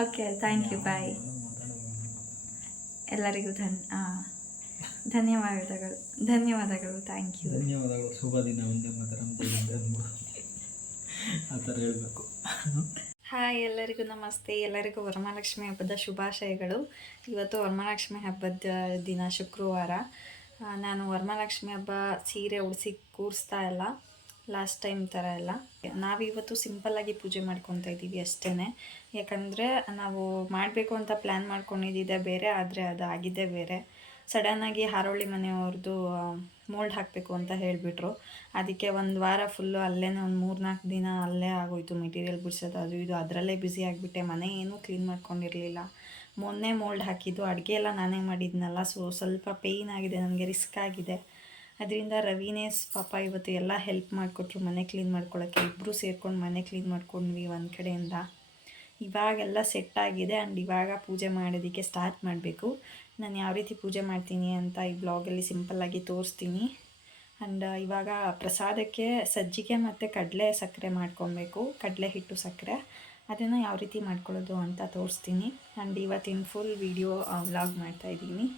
Okay thank you bye ಎಲ್ಲರಿಗೂ ಧನ್ ಧನ್ಯವಾದಗಳು ಧನ್ಯವಾದಗಳು ಥ್ಯಾಂಕ್ ಯು ಧನ್ಯವಾದಗಳು ಶುಭ ದಿನ ಒಂದೇ ಮಾತರಂ ಆ ಥರ ಹೇಳಬೇಕು. ಹಾಯ್ ಎಲ್ಲರಿಗೂ ನಮಸ್ತೆ. ಎಲ್ಲರಿಗೂ ವರಮಹಾಲಕ್ಷ್ಮಿ ಹಬ್ಬದ ಶುಭಾಶಯಗಳು. ಇವತ್ತು ವರಮಹಾಲಕ್ಷ್ಮಿ ಹಬ್ಬದ ದಿನ ಶುಕ್ರವಾರ. ನಾನು ವರಮಹಾಲಕ್ಷ್ಮಿ ಹಬ್ಬ ಸೀರೆ ಉಡಿಸಿ ಕೂರಿಸ್ತಾ ಇಲ್ಲ. ಲಾಸ್ಟ್ ಟೈಮ್ ಥರ ಎಲ್ಲ. ನಾವಿವತ್ತು ಸಿಂಪಲ್ಲಾಗಿ ಪೂಜೆ ಮಾಡ್ಕೊತಾ ಇದ್ದೀವಿ ಅಷ್ಟೇ ಯಾಕಂದರೆ ನಾವು ಮಾಡಬೇಕು ಅಂತ ಪ್ಲ್ಯಾನ್ ಮಾಡ್ಕೊಂಡಿದ್ದಿದ್ದೆ ಬೇರೆ, ಆದರೆ ಅದು ಆಗಿದ್ದೇ ಬೇರೆ. ಸಡನ್ನಾಗಿ ಹಾರೋಳಿ ಮನೆಯವ್ರದ್ದು ಮೋಲ್ಡ್ ಹಾಕಬೇಕು ಅಂತ ಹೇಳಿಬಿಟ್ರು. ಅದಕ್ಕೆ ಒಂದು ವಾರ ಫುಲ್ಲು ಅಲ್ಲೇ ಒಂದು ಮೂರು ನಾಲ್ಕು ದಿನ ಅಲ್ಲೇ ಆಗೋಯ್ತು ಮೆಟೀರಿಯಲ್ ಬಿಡಿಸೋದು, ಅದು ಇದು. ಅದರಲ್ಲೇ ಬ್ಯುಸಿ ಆಗಿಬಿಟ್ಟೆ. ಮನೆ ಏನೂ ಕ್ಲೀನ್ ಮಾಡ್ಕೊಂಡಿರಲಿಲ್ಲ. ಮೊನ್ನೆ ಮೋಲ್ಡ್ ಹಾಕಿದ್ದು, ಅಡುಗೆ ಎಲ್ಲ ನಾನೇ ಮಾಡಿದ್ನಲ್ಲ ಸೊ ಸ್ವಲ್ಪ ಪೇಯ್ನ್ ಆಗಿದೆ ನನಗೆ ರಿಸ್ಕ್ ಆಗಿದೆ. ಅದರಿಂದ ರವಿನೇ ಪಾಪ ಇವತ್ತು ಎಲ್ಲ ಹೆಲ್ಪ್ ಮಾಡಿಕೊಟ್ರು, ಮನೆ ಕ್ಲೀನ್ ಮಾಡ್ಕೊಳ್ಳೋಕ್ಕೆ ಇಬ್ಬರು ಸೇರ್ಕೊಂಡು ಮನೆ ಕ್ಲೀನ್ ಮಾಡ್ಕೊಂಡ್ವಿ ಒಂದು ಕಡೆಯಿಂದ. ಇವಾಗೆಲ್ಲ ಸೆಟ್ ಆಗಿದೆ ಆ್ಯಂಡ್ ಇವಾಗ ಪೂಜೆ ಮಾಡೋದಕ್ಕೆ ಸ್ಟಾರ್ಟ್ ಮಾಡಬೇಕು. ನಾನು ಯಾವ ರೀತಿ ಪೂಜೆ ಮಾಡ್ತೀನಿ ಅಂತ ಈ ಬ್ಲಾಗಲ್ಲಿ ಸಿಂಪಲ್ಲಾಗಿ ತೋರಿಸ್ತೀನಿ. ಆ್ಯಂಡ್ ಇವಾಗ ಪ್ರಸಾದಕ್ಕೆ ಸಜ್ಜಿಗೆ ಮತ್ತು ಕಡಲೆ ಸಕ್ಕರೆ ಮಾಡ್ಕೊಬೇಕು, ಕಡಲೆ ಹಿಟ್ಟು ಸಕ್ಕರೆ. ಅದನ್ನು ಯಾವ ರೀತಿ ಮಾಡ್ಕೊಳ್ಳೋದು ಅಂತ ತೋರಿಸ್ತೀನಿ. ಆ್ಯಂಡ್ ಇವತ್ತಿನ ಫುಲ್ ವಿಡಿಯೋ ವ್ಲಾಗ್ ಮಾಡ್ತಾಯಿದ್ದೀನಿ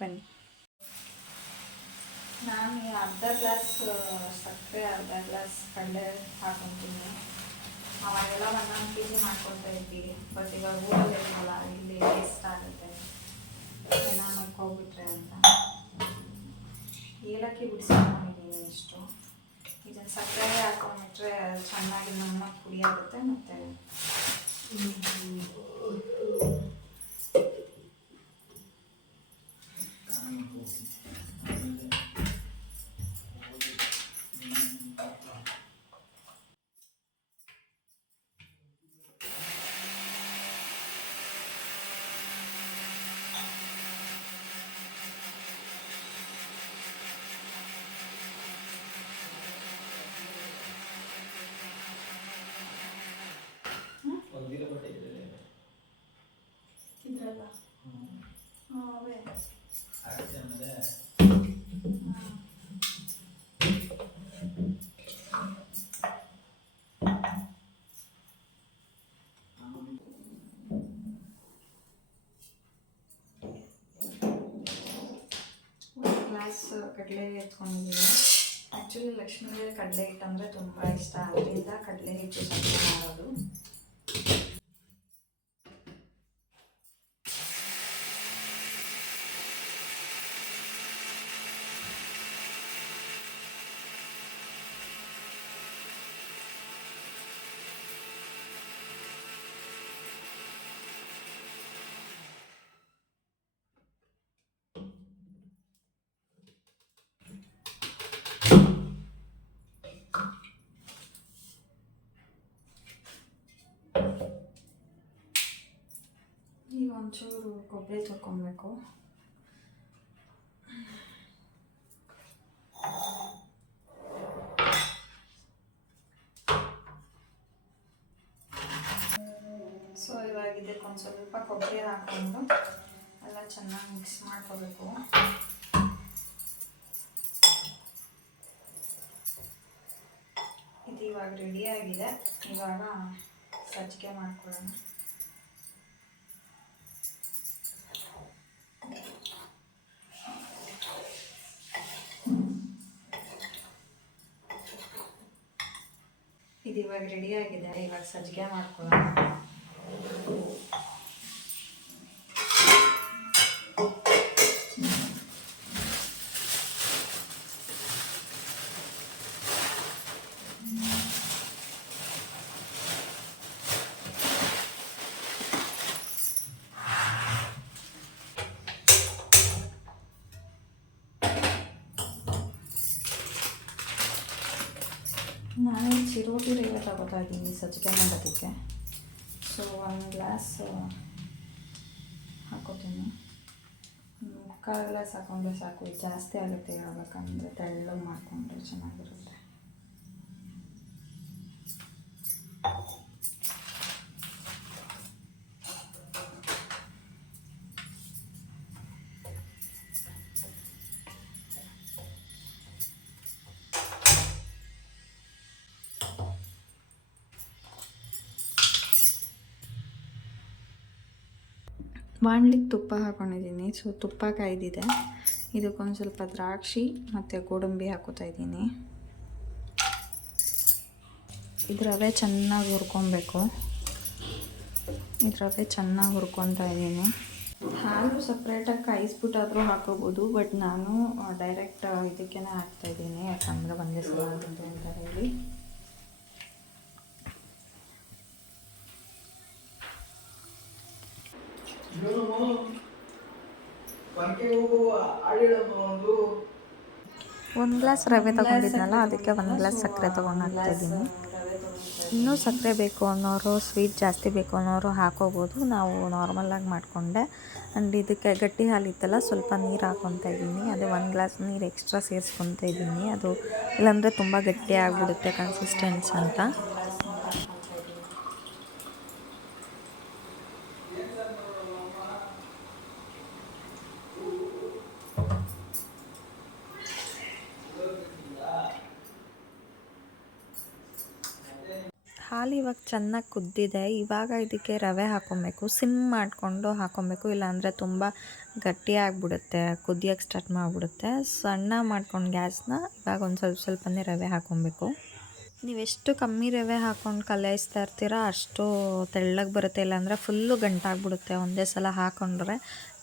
ಬನ್ನಿ. ನಾನು ಅರ್ಧ ಗ್ಲಾಸ್ ಸಕ್ಕರೆ ಅರ್ಧ ಗ್ಲಾಸ್ ಕಡಲೆ ಹಾಕೊತೀನಿ. ಅವಾಗೆಲ್ಲ ಒಂದೊಂದು ಕೆ ಜಿ ಮಾಡ್ಕೊತಾ ಇದ್ದೀವಿ ಬಟ್ ಇವಾಗ ಊರಲ್ಲಿ ಇರಲ್ಲ ಇಲ್ಲಿ ವೇಸ್ಟ್ ಆಗುತ್ತೆ. ನಾನು ಹೋಗ್ಬಿಟ್ರೆ ಅಂತ. ಏಲಕ್ಕಿ ಬಿಡಿಸ್ಕೊಂಡಿದ್ದೀನಿ ಇಷ್ಟು. ಇದನ್ನು ಸಕ್ಕರೆ ಹಾಕೊಂಡ್ಬಿಟ್ರೆ ಚೆನ್ನಾಗಿ ನಮ್ಮ ಪುಡಿ ಆಗುತ್ತೆ ಮತ್ತು ಇದ್ರಲ್ಲ ಹಾಂ ಅವೇ ಒಂದು ಗ್ಲಾಸ್ ಕಡಲೆ ಎತ್ಕೊಂಡಿದ್ದೀನಿ ಆ್ಯಕ್ಚುಲಿ ಲಕ್ಷ್ಮಿಗೆ ಕಡಲೆ ಹಿಟ್ಟು ಅಂದರೆ ತುಂಬ ಇಷ್ಟ ಅದರಿಂದ ಕಡಲೆ ಹಿಟ್ಟು ಸಕ್ಕರೆ ಮಾಡೋದು ಈಗ ಒಂಚೂರು ಕೊಬ್ಬರಿ ತೊಗೊಬೇಕು ಸೊ, ಇವಾಗ ಇದಕ್ಕೆ ಒಂದು ಸ್ವಲ್ಪ ಕೊಬ್ಬರಿ ಹಾಕೊಂಡು ಎಲ್ಲ ಚೆನ್ನಾಗಿ ಮಿಕ್ಸ್ ಮಾಡ್ಕೋಬೇಕು. ಇದು ಇವಾಗ ರೆಡಿಯಾಗಿದೆ ಇವಾಗ ಸಜ್ಜಿಗೆ ಮಾಡ್ಕೊಳ್ಳೋಣ. ಇವಾಗ ರೆಡಿ ಆಗಿದೆ. ಇವಾಗ ಸಜ್ಜಿಗೆ ಮಾಡ್ಕೊಳ್ಳೋಣ. ರವೆ ಸ್ವಚ್ಛತೆ ಮಾಡೋದಕ್ಕೆ ಸೊ ಒಂದು ಗ್ಲಾಸ್ ಹಾಕೋತೀನಿ ಮುಕ್ಕಾಲು ಗ್ಲಾಸ್ ಹಾಕೊಂಡ್ರೆ ಸಾಕು ಜಾಸ್ತಿ ಆಗುತ್ತೆ ಯಾವಾಗಂದರೆ ತೆಳ್ಳಗೆ ಮಾಡಿಕೊಂಡ್ರೆ ಚೆನ್ನಾಗಿರುತ್ತೆ ಬಾಣಲಿಗೆ ತುಪ್ಪ ಹಾಕ್ಕೊಂಡಿದ್ದೀನಿ ಸೊ ತುಪ್ಪ ಕಾಯ್ದಿದೆ. ಇದಕ್ಕೊಂದು ಸ್ವಲ್ಪ ದ್ರಾಕ್ಷಿ ಮತ್ತು ಗೋಡಂಬಿ ಹಾಕೋತಾ ಇದ್ದೀನಿ. ಇದು ಚೆನ್ನಾಗಿ ಹುರ್ಕೊಬೇಕು. ಇದು ರವೆ ಚೆನ್ನಾಗಿ ಹುರ್ಕೊತಾ ಇದ್ದೀನಿ. ಹಾಲು ಸಪ್ರೇಟಾಗಿ ಕಾಯಿಸ್ಬಿಟ್ಟಾದರೂ ಹಾಕೋಬೋದು ಬಟ್ ನಾನು ಡೈರೆಕ್ಟ್ ಇದಕ್ಕೇ ಹಾಕ್ತಾ ಇದ್ದೀನಿ. ಯಾಕಂದರೆ ಒಂದೇ ಸಲ ಅಂತ ಹೇಳಿ. ಒಂದು ಗ್ಲಾಸ್ ರವೆ ತಗೊಂಡಿದ್ನಲ್ಲ ಅದಕ್ಕೆ ಒಂದು ಗ್ಲಾಸ್ ಸಕ್ಕರೆ ತೊಗೊಂಡು ಹಾಕ್ತಾ ಇದ್ದೀನಿ ಇನ್ನೂ ಸಕ್ಕರೆ ಬೇಕು ಅನ್ನೋರು ಸ್ವೀಟ್ ಜಾಸ್ತಿ ಬೇಕು ಅನ್ನೋರು ಹಾಕೋಬೋದು. ನಾವು ನಾರ್ಮಲಾಗಿ ಮಾಡಿಕೊಂಡೆ. ಆ್ಯಂಡ್ ಇದಕ್ಕೆ ಗಟ್ಟಿ ಹಾಲಿತ್ತಲ್ಲ ಸ್ವಲ್ಪ ನೀರು ಹಾಕ್ಕೊತಾ ಇದ್ದೀನಿ. ಅದೇ ಒಂದು ಗ್ಲಾಸ್ ನೀರು ಎಕ್ಸ್ಟ್ರಾ ಸೇರಿಸ್ಕೊತಾ ಇದ್ದೀನಿ. ಅದು ಇಲ್ಲಾಂದರೆ ತುಂಬ ಗಟ್ಟಿ ಆಗಿಬಿಡುತ್ತೆ ಕನ್ಸಿಸ್ಟೆನ್ಸ್ ಅಂತ. ಹಾಲು ಇವಾಗ ಚೆನ್ನಾಗಿ ಕುದ್ದಿದೆ. ಇವಾಗ ಇದಕ್ಕೆ ರವೆ ಹಾಕ್ಕೊಬೇಕು ಸಿಮ್ ಮಾಡಿಕೊಂಡು ಹಾಕ್ಕೊಬೇಕು ಇಲ್ಲಾಂದರೆ ತುಂಬ ಗಟ್ಟಿ ಆಗಿಬಿಡುತ್ತೆ. ಕುದಿಯೋಕ್ಕೆ ಸ್ಟಾರ್ಟ್ ಮಾಡಿಬಿಡುತ್ತೆ. ಸಣ್ಣ ಮಾಡ್ಕೊಂಡು ಗ್ಯಾಸ್ನ ಇವಾಗ ಒಂದು ಸ್ವಲ್ಪ ಸ್ವಲ್ಪನೇ ರವೆ ಹಾಕ್ಕೊಬೇಕು ನೀವೆಷ್ಟು ಕಮ್ಮಿ ರವೆ ಹಾಕ್ಕೊಂಡು ಕಲಾಯಿಸ್ತಾ ಇರ್ತೀರ ಅಷ್ಟು ತೆಳ್ಳಗೆ ಬರುತ್ತೆ. ಇಲ್ಲಾಂದರೆ ಫುಲ್ಲು ಗಂಟಾಗ್ಬಿಡುತ್ತೆ. ಒಂದೇ ಸಲ ಹಾಕ್ಕೊಂಡ್ರೆ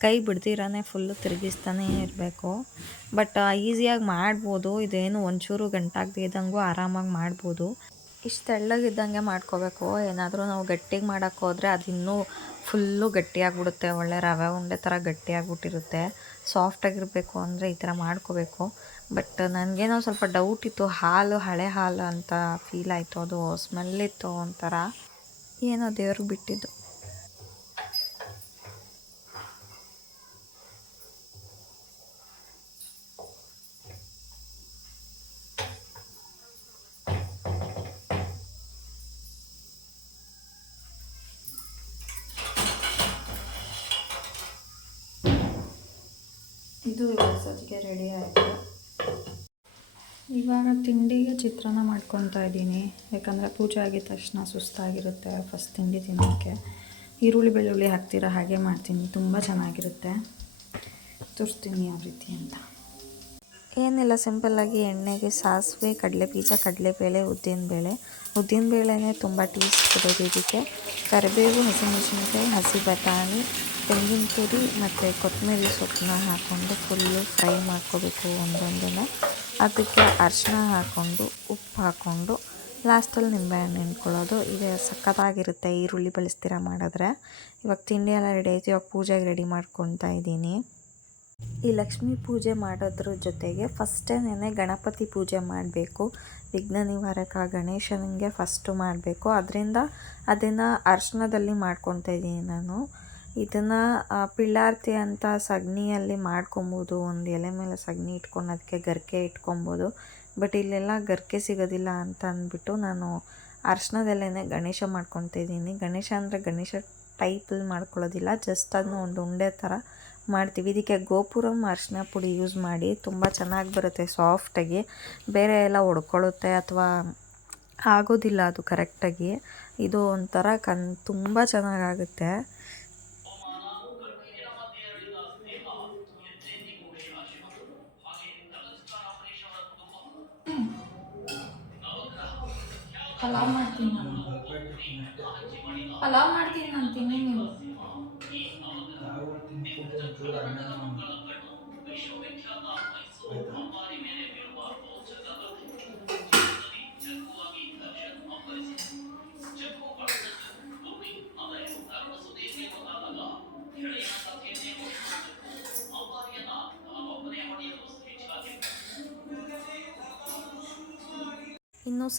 ಕೈ ಬಿಡ್ದಿರಾನೆ ಫುಲ್ಲು ತಿರುಗಿಸ್ತಾನೇ ಇರಬೇಕು. ಬಟ್ ಈಸಿಯಾಗಿ ಮಾಡ್ಬೋದು. ಇದೇನು ಒಂಚೂರು ಗಂಟಾಗದೇ ಇದ್ದಂಗೂ ಆರಾಮಾಗಿ ಮಾಡ್ಬೋದು. ಇಷ್ಟು ತೆಳ್ಳಗಿದ್ದಂಗೆ ಮಾಡ್ಕೋಬೇಕು. ಏನಾದರೂ ನಾವು ಗಟ್ಟಿಗೆ ಮಾಡೋಕ್ಕೆ ಹೋದರೆ ಅದು ಇನ್ನೂ ಫುಲ್ಲು ಗಟ್ಟಿಯಾಗ್ಬಿಡುತ್ತೆ ಒಳ್ಳೆ ರವೆ ಉಂಡೆ ಥರ ಗಟ್ಟಿಯಾಗ್ಬಿಟ್ಟಿರುತ್ತೆ ಸಾಫ್ಟಾಗಿರಬೇಕು ಅಂದರೆ ಈ ಥರ ಮಾಡ್ಕೋಬೇಕು. ಬಟ್ ನನಗೇನೋ ಸ್ವಲ್ಪ ಡೌಟ್ ಇತ್ತು. ಹಾಲು, ಹಳೆ ಹಾಲು ಅಂತ ಫೀಲ್ ಆಯಿತು. ಅದು ಸ್ಮೆಲ್ ಇತ್ತು ಒಂಥರ. ಏನೋ ದೇವ್ರಿಗೆ ಬಿಟ್ಟಿದ್ದು. ಚಿತ್ರಾನ್ನ ಮಾಡ್ಕೊತಾ ಇದ್ದೀನಿ. ಯಾಕಂದರೆ ಪೂಜೆ ಆಗಿದ ತಕ್ಷಣ ಸುಸ್ತಾಗಿರುತ್ತೆ ಫಸ್ಟ್ ತಿಂಡಿ ತಿನ್ನೋಕ್ಕೆ. ಈರುಳ್ಳಿ ಬೆಳ್ಳುಳ್ಳಿ ಹಾಕ್ತಿರೋ ಹಾಗೆ ಮಾಡ್ತೀನಿ. ತುಂಬ ಚೆನ್ನಾಗಿರುತ್ತೆ. ತುರ್ತೀನಿ ಯಾವ ರೀತಿ ಅಂತ. ಏನಿಲ್ಲ ಸಿಂಪಲ್ಲಾಗಿ ಎಣ್ಣೆಗೆ ಸಾಸಿವೆ, ಕಡಲೆಬೀಜ, ಕಡಲೆಬೇಳೆ, ಉದ್ದಿನಬೇಳೆ. ಉದ್ದಿನಬೇಳೆನೇ ತುಂಬ ಟೇಸ್ಟ್ ಕೊಡೋದು ಇದಕ್ಕೆ. ಕರಿಬೇವು, ಹಸಿಮೆಣಸಿನ್ಕಾಯಿ, ಹಸಿ ಬಟಾಣಿ, ತೆಂಗಿನ ತುರಿ ಮತ್ತು ಕೊತ್ತಂಬರಿ ಸೊಪ್ಪನ್ನ ಹಾಕ್ಕೊಂಡು ಫುಲ್ಲು ಫ್ರೈ ಮಾಡ್ಕೋಬೇಕು ಒಂದೊಂದಿನ ಅದಕ್ಕೆ ಅರಿಶಿನ ಹಾಕ್ಕೊಂಡು, ಉಪ್ಪು ಹಾಕ್ಕೊಂಡು ಲಾಸ್ಟಲ್ಲಿ ನಿಂಬೆಹಣ್ಣು ಹಿಂಡ್ಕೊಳ್ಳೋದು. ಇದು ಸಖತ್ತಾಗಿರುತ್ತೆ, ಈರುಳ್ಳಿ ಬಳಸ್ತೀರ ಮಾಡಿದ್ರೆ. ಇವಾಗ ತಿಂಡಿ ಎಲ್ಲ ರೆಡಿ ಆಯಿತು, ಇವಾಗ ಪೂಜೆಗೆ ರೆಡಿ ಮಾಡ್ಕೊತಾ ಇದ್ದೀನಿ. ಈ ಲಕ್ಷ್ಮಿ ಪೂಜೆ ಮಾಡೋದ್ರ ಜೊತೆಗೆ ಫಸ್ಟೇನೆ ಗಣಪತಿ ಪೂಜೆ ಮಾಡಬೇಕು, ವಿಘ್ನ ನಿವಾರಕ ಗಣೇಶನಿಗೆ ಫಸ್ಟು ಮಾಡಬೇಕು. ಅದರಿಂದ ಅದನ್ನು ಅರ್ಶನದಲ್ಲಿ ಮಾಡ್ಕೊತಾ ಇದ್ದೀನಿ ನಾನು. ಇದನ್ನು ಪಿಳ್ಳಾರ್ತಿ ಅಂತ ಸಗಣಿಯಲ್ಲಿ ಮಾಡ್ಕೊಬೋದು. ಒಂದು ಎಲೆ ಮೇಲೆ ಸಗಣಿ ಇಟ್ಕೊಂಡು ಅದಕ್ಕೆ ಗರ್ಕೆ ಇಟ್ಕೊಬೋದು. ಬಟ್ ಇಲ್ಲೆಲ್ಲ ಗರಿಕೆ ಸಿಗೋದಿಲ್ಲ ಅಂತ ಅಂದ್ಬಿಟ್ಟು ನಾನು ಅರ್ಶನದಲ್ಲೇ ಗಣೇಶ ಮಾಡ್ಕೊತಾ ಇದ್ದೀನಿ ಗಣೇಶ ಅಂದರೆ ಗಣೇಶ ಟೈಪಲ್ಲಿ ಮಾಡ್ಕೊಳ್ಳೋದಿಲ್ಲ, ಜಸ್ಟ್ ಅದನ್ನ ಒಂದು ಉಂಡೆ ಥರ ಮಾಡ್ತೀವಿ. ಇದಕ್ಕೆ ಗೋಪುರಂ ಅರಿಶಿನ ಪುಡಿ ಯೂಸ್ ಮಾಡಿ ತುಂಬ ಚೆನ್ನಾಗಿ ಬರುತ್ತೆ ಸಾಫ್ಟಾಗಿ ಬೇರೆ ಎಲ್ಲ ಒಡ್ಕೊಳ್ಳುತ್ತೆ ಅಥವಾ ಆಗೋದಿಲ್ಲ ಅದು ಕರೆಕ್ಟಾಗಿ ಇದು ಒಂಥರ ಕನ್ ತುಂಬ ಚೆನ್ನಾಗಾಗುತ್ತೆ. ಪಲಾವ್ ಮಾಡ್ತೀನಿ ಪಲಾವ್ ಮಾಡ್ತೀನಿ ನಾನು, ತಿನ್ನಿ ನೀವು.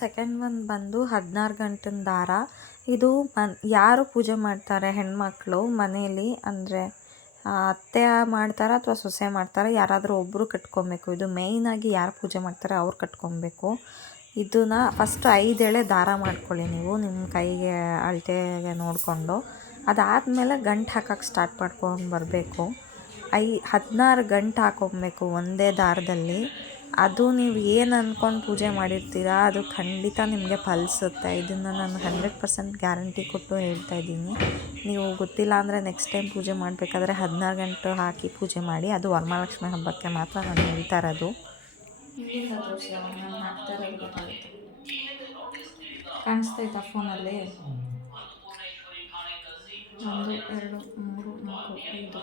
ಸೆಕೆಂಡ್ ಒನ್ ಬಂದು ಹದಿನಾರು ಗಂಟಿನ ದಾರ. ಇದು ಮನ್, ಯಾರು ಪೂಜೆ ಮಾಡ್ತಾರೆ ಹೆಣ್ಮಕ್ಳು ಮನೆಯಲ್ಲಿ ಅಂದರೆ ಅತ್ತೆ ಮಾಡ್ತಾರಾ ಅಥವಾ ಸೊಸೆ ಮಾಡ್ತಾರಾ? ಯಾರಾದರೂ ಒಬ್ಬರು ಕಟ್ಕೊಬೇಕು. ಇದು ಮೇಯ್ನಾಗಿ ಯಾರು ಪೂಜೆ ಮಾಡ್ತಾರೆ ಅವ್ರು ಕಟ್ಕೊಬೇಕು. ಇದನ್ನು ಫಸ್ಟ್ ಐದು ಎಳೆ ದಾರ ಮಾಡ್ಕೊಳ್ಳಿ ನೀವು ನಿಮ್ಮ ಕೈಗೆ, ಅಳತೆಗೆ ನೋಡಿಕೊಂಡು. ಅದಾದಮೇಲೆ ಗಂಟು ಹಾಕೋಕ್ಕೆ ಸ್ಟಾರ್ಟ್ ಮಾಡ್ಕೊಂಡು ಬರಬೇಕು. ಐ, ಹದಿನಾರು ಗಂಟು ಹಾಕೊಬೇಕು ಒಂದೇ ದಾರದಲ್ಲಿ. ಅದು ನೀವು ಏನು ಅಂದ್ಕೊಂಡು ಪೂಜೆ ಮಾಡಿರ್ತೀರಾ, ಅದು ಖಂಡಿತ ನಿಮಗೆ ಫಲಿಸುತ್ತೆ. ಇದನ್ನು ನಾನು ಹಂಡ್ರೆಡ್ ಪರ್ಸೆಂಟ್ ಗ್ಯಾರಂಟಿ ಕೊಟ್ಟು ಹೇಳ್ತಾ ಇದ್ದೀನಿ. ನೀವು ಗೊತ್ತಿಲ್ಲ ಅಂದರೆ ನೆಕ್ಸ್ಟ್ ಟೈಮ್ ಪೂಜೆ ಮಾಡಬೇಕಾದ್ರೆ ಹದಿನಾರು ಗಂಟೆ ಹಾಕಿ ಪೂಜೆ ಮಾಡಿ, ಅದು ವರಮಹಾಲಕ್ಷ್ಮಿ ಹಬ್ಬಕ್ಕೆ ಮಾತ್ರ ನಾನು ಹೇಳ್ತಾ ಇರೋದು. ಇತ್ತು ಫೋನಲ್ಲಿ? ಒಂದು, ಎರಡು, ಮೂರು, ನಾಲ್ಕು, ಐದು.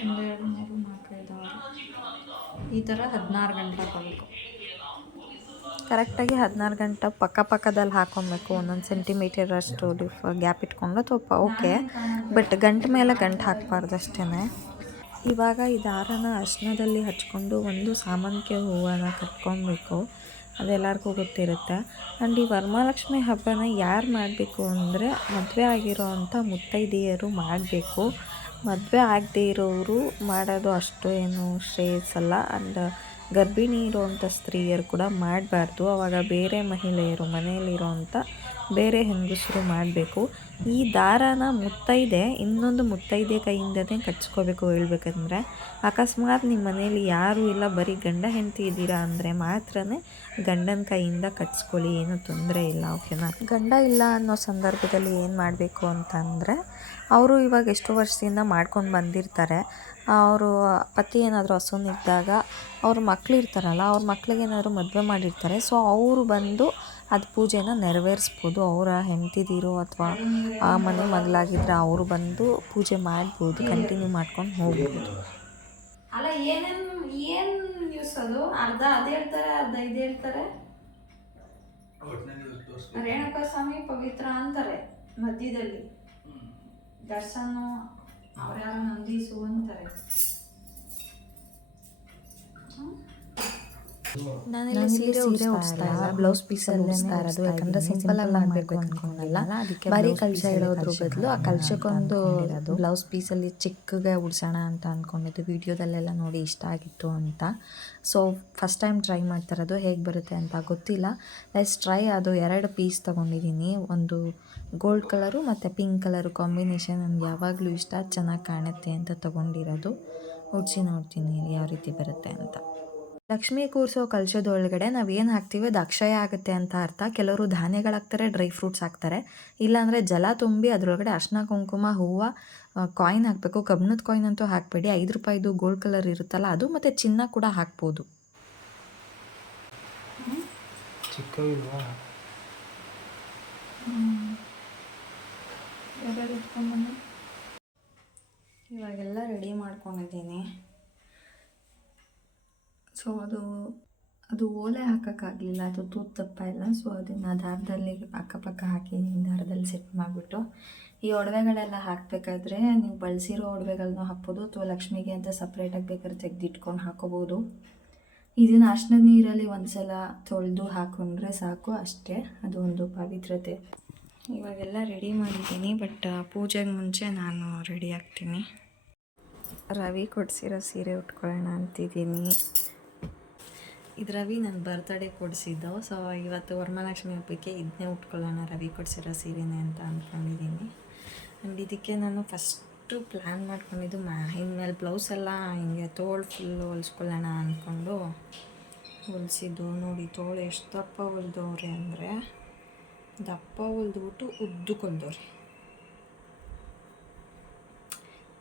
ಒಂದೆರಡು ಮೂರು ನಾಲ್ಕು ಐದು ಆರು ಈ ಥರ ಹದಿನಾರು ಗಂಟೆ ಹಾಕೋಬೇಕು ಕರೆಕ್ಟಾಗಿ ಹದಿನಾರು ಗಂಟೆ ಪಕ್ಕ ಪಕ್ಕದಲ್ಲಿ ಹಾಕೊಬೇಕು. ಒಂದೊಂದು ಸೆಂಟಿಮೀಟರ್ ಅಷ್ಟು ಗ್ಯಾಪ್ ಇಟ್ಕೊಂಡು ಅಥವಾ ಓಕೆ. ಬಟ್ ಗಂಟು ಮೇಲೆ ಗಂಟು ಹಾಕಬಾರ್ದು ಅಷ್ಟೇ ಇವಾಗ ಈ ದಾರನ ಅಷ್ಟನದಲ್ಲಿ ಹಚ್ಕೊಂಡು ಒಂದು ಸಾಮಾನ್ಯ ಹೂವನ್ನು ಕಟ್ಕೊಬೇಕು. ಅದೆಲ್ಲರಿಗೂ ಗೊತ್ತಿರುತ್ತೆ. ಆ್ಯಂಡ್ ಈ ವರಮಹಾಲಕ್ಷ್ಮಿ ಹಬ್ಬನ ಯಾರು ಮಾಡಬೇಕು ಅಂದರೆ ಮದುವೆ ಆಗಿರೋ ಅಂಥ ಮುತ್ತೈದೆಯರು ಮಾಡಬೇಕು. ಮದುವೆ ಆಗದೇ ಇರೋರು ಮಾಡೋದು ಅಷ್ಟು ಏನು ಶ್ರೇಯಸ್ಸಲ್ಲ ಆ್ಯಂಡ್ ಗರ್ಭಿಣಿ ಇರೋವಂಥ ಸ್ತ್ರೀಯರು ಕೂಡ ಮಾಡಬಾರ್ದು. ಆವಾಗ ಬೇರೆ ಮಹಿಳೆಯರು ಮನೆಯಲ್ಲಿರೋವಂಥ ಬೇರೆ ಹೆಂಗಸರು ಮಾಡಬೇಕು. ಈ ದಾರಾನ ಮುತ್ತೈದೆ, ಇನ್ನೊಂದು ಮುತ್ತೈದೆ ಕೈಯಿಂದನೇ ಕಟ್ಸ್ಕೋಬೇಕು ಹೇಳ್ಬೇಕಂದ್ರೆ, ಅಕಸ್ಮಾತ್ ನಿಮ್ಮ ಮನೇಲಿ ಯಾರೂ ಇಲ್ಲ, ಬರೀ ಗಂಡ ಹೆಂಡತಿ ಇದ್ದೀರಾ ಅಂದರೆ ಮಾತ್ರನೇ ಗಂಡನ ಕೈಯಿಂದ ಕಟ್ಸ್ಕೊಳ್ಳಿ ಏನೂ ತೊಂದರೆ ಇಲ್ಲ, ಓಕೆನಾ? ಗಂಡ ಇಲ್ಲ ಅನ್ನೋ ಸಂದರ್ಭದಲ್ಲಿ ಏನು ಮಾಡಬೇಕು ಅಂತಂದರೆ, ಅವರು ಇವಾಗ ಎಷ್ಟೋ ವರ್ಷದಿಂದ ಮಾಡ್ಕೊಂಡು ಬಂದಿರ್ತಾರೆ. ಅವರು ಪತಿ ಏನಾದರೂ ಹಸುನಿದ್ದಾಗ ಅವ್ರ ಮಕ್ಳು ಇರ್ತಾರಲ್ಲ ಅವ್ರ ಮಕ್ಳಿಗೆ ಏನಾದರೂ ಮದುವೆ ಮಾಡಿರ್ತಾರೆ. ಸೊ ಅವರು ಬಂದು ಅದು ಪೂಜೆನ ನೆರವೇರಿಸ್ಬೋದು. ಅವರ ಹೆಂಡ್ತಿದಿರೋ ಅಥವಾ ಆ ಮನೆ ಮಗಳಾಗಿದ್ದರೆ ಅವರು ಬಂದು ಪೂಜೆ ಮಾಡ್ಬೋದು ಕಂಟಿನ್ಯೂ ಮಾಡ್ಕೊಂಡು ಹೋಗ್ಬೋದು. ಅಲ್ಲ ಏನೇನು ಏನು ನ್ಯೂಸ್ ಅದು? ಅರ್ಧ ಅದು ಹೇಳ್ತಾರೆ ಅರ್ಧ ಇದು ಹೇಳ್ತಾರೆ? ರೇಣುಕಾ ಸ್ವಾಮಿ ಪವಿತ್ರ ಅಂತಾರೆ ಮಧ್ಯದಲ್ಲಿ. ದರ್ಶನ ಅವ್ರ್ಯಾರ ನಂದೀಸು ಅಂತಾರೆ ನಾನಿಲ್ಲಿ ಸೀರೆ ಉಡಿಸ್ತಾ ಇಲ್ಲ. ಬ್ಲೌಸ್ ಪೀಸಲ್ಲಿ ಉಡಿಸ್ತಾ ಇರೋದು. ಯಾಕಂದ್ರೆ ಸಿಂಪಲ್ ಆಗಿ ಮಾಡಬೇಕು ಅನ್ಕೊಂಡಿಲ್ಲ. ಬರೀ ಕಲ್ಚ ಇಡೋದ್ರ ಬದಲು ಆ ಕಲ್ಚಕ್ಕೊಂದು ಬ್ಲೌಸ್ ಪೀಸಲ್ಲಿ ಚಿಕ್ಕಗೆ ಉಡ್ಸೋಣ ಅಂತ ಅಂದ್ಕೊಂಡಿದ್ದು ವಿಡಿಯೋದಲ್ಲೆಲ್ಲ ನೋಡಿ ಇಷ್ಟ ಆಗಿತ್ತು ಅಂತ. ಸೊ ಫಸ್ಟ್ ಟೈಮ್ ಟ್ರೈ ಮಾಡ್ತಾ ಇರೋದು ಹೇಗೆ ಬರುತ್ತೆ ಅಂತ ಗೊತ್ತಿಲ್ಲ. ಲೆಸ್ ಟ್ರೈ ಅದು ಎರಡು ಪೀಸ್ ತಗೊಂಡಿದ್ದೀನಿ. ಒಂದು ಗೋಲ್ಡ್ ಕಲರು ಮತ್ತು ಪಿಂಕ್ ಕಲರು ಕಾಂಬಿನೇಷನ್ ನನಗೆ ಯಾವಾಗಲೂ ಇಷ್ಟ. ಚೆನ್ನಾಗಿ ಕಾಣುತ್ತೆ ಅಂತ ತಗೊಂಡಿರೋದು. ಉಡ್ಸಿ ನೋಡ್ತೀನಿ ಯಾವ ರೀತಿ ಬರುತ್ತೆ ಅಂತ. ಲಕ್ಷ್ಮಿ ಕೂರಿಸೋ ಕಲಶದೊಳಗಡೆ ನಾವು ಏನು ಹಾಕ್ತೀವಿ ಅದು ಅಕ್ಷಯ ಆಗುತ್ತೆ ಅಂತ ಅರ್ಥ. ಕೆಲವರು ಧಾನ್ಯಗಳು ಹಾಕ್ತಾರೆ ಡ್ರೈ ಫ್ರೂಟ್ಸ್ ಹಾಕ್ತಾರೆ. ಇಲ್ಲಾಂದರೆ ಜಲ ತುಂಬಿ ಅದರೊಳಗಡೆ ಅರ್ಶಿನ ಕುಂಕುಮ ಹೂವು ಕಾಯಿನ್ ಹಾಕಬೇಕು. ಕಬ್ಬಿಣದ ಕಾಯಿನ್ ಅಂತೂ ಹಾಕಬೇಡಿ. ಐದು ರೂಪಾಯಿದು ಗೋಲ್ಡ್ ಕಲರ್ ಇರುತ್ತಲ್ಲ ಅದು ಮತ್ತು ಚಿನ್ನ ಕೂಡ ಹಾಕ್ಬೋದು. ಇವಾಗೆಲ್ಲ ರೆಡಿ ಮಾಡ್ಕೊಂಡಿದ್ದೀನಿ. ಸೊ ಅದು ಅದು ಓಲೆ ಹಾಕೋಕ್ಕಾಗಲಿಲ್ಲ. ಅದು ತೂತು ದಪ್ಪ ಇಲ್ಲ. ಸೊ ಅದನ್ನು ದಾರದಲ್ಲಿ ಅಕ್ಕಪಕ್ಕ ಹಾಕಿ ದಾರದಲ್ಲಿ ಸೆಟ್ ಮಾಡಿಬಿಟ್ಟು, ಈ ಒಡವೆಗಳೆಲ್ಲ ಹಾಕಬೇಕಾದ್ರೆ ನೀವು ಬಳಸಿರೋ ಒಡವೆಗಳನ್ನೂ ಹಾಕ್ಬೋದು. ಅಥವಾ ಲಕ್ಷ್ಮಿಗೆ ಅಂತ ಸಪ್ರೇಟಾಗಿ ಬೇಕಾದ್ರೆ ತೆಗೆದಿಟ್ಕೊಂಡು ಹಾಕೋಬೋದು. ಇದನ್ನು ಅರ್ಶಿನ ನೀರಲ್ಲಿ ಒಂದ್ಸಲ ತೊಳೆದು ಹಾಕೊಂಡ್ರೆ ಸಾಕು ಅಷ್ಟೇ. ಅದು ಒಂದು ಪವಿತ್ರತೆ. ಇವಾಗೆಲ್ಲ ರೆಡಿ ಮಾಡಿದ್ದೀನಿ ಬಟ್ ಪೂಜೆಗೆ ಮುಂಚೆ ನಾನು ರೆಡಿ ಆಗ್ತೀನಿ. ರವಿ ಕೊಡಿಸಿರೋ ಸೀರೆ ಉಟ್ಕೊಳ್ಳೋಣ ಅಂತಿದ್ದೀನಿ. ಇದು ರವಿ ನನ್ನ ಬರ್ತ್ಡೇ ಕೊಡಿಸಿದ್ದು. ಸೊ ಇವತ್ತು ವರಮಹಾಲಕ್ಷ್ಮಿ ಹಬ್ಬಕ್ಕೆ ಇದನ್ನೇ ಉಟ್ಕೊಳ್ಳೋಣ ರವಿ ಕೊಡಿಸಿರೋ ಸೀರೆನೇ ಅಂತ ಅಂದ್ಕೊಂಡಿದ್ದೀನಿ ಆ್ಯಂಡ್ ಇದಕ್ಕೆ ನಾನು ಫಸ್ಟು ಪ್ಲ್ಯಾನ್ ಮಾಡ್ಕೊಂಡಿದ್ದು ಮ್ಯಾ ಇನ್ಮೇಲೆ ಬ್ಲೌಸ್ ಎಲ್ಲ ಹಿಂಗೆ ತೋಳು ಫುಲ್ಲು ಹೊಲಿಸ್ಕೊಳ್ಳೋಣ ಅಂದ್ಕೊಂಡು ಹೊಲಿಸಿದ್ದು. ನೋಡಿ, ತೋಳು ಎಷ್ಟು ದಪ್ಪ ಹೊಲ್ದವ್ರೆ ಅಂದರೆ ದಪ್ಪ ಹೊಲ್ದ್ಬಿಟ್ಟು ಉದ್ದು ಕೊಲ್ದವ್ರೆ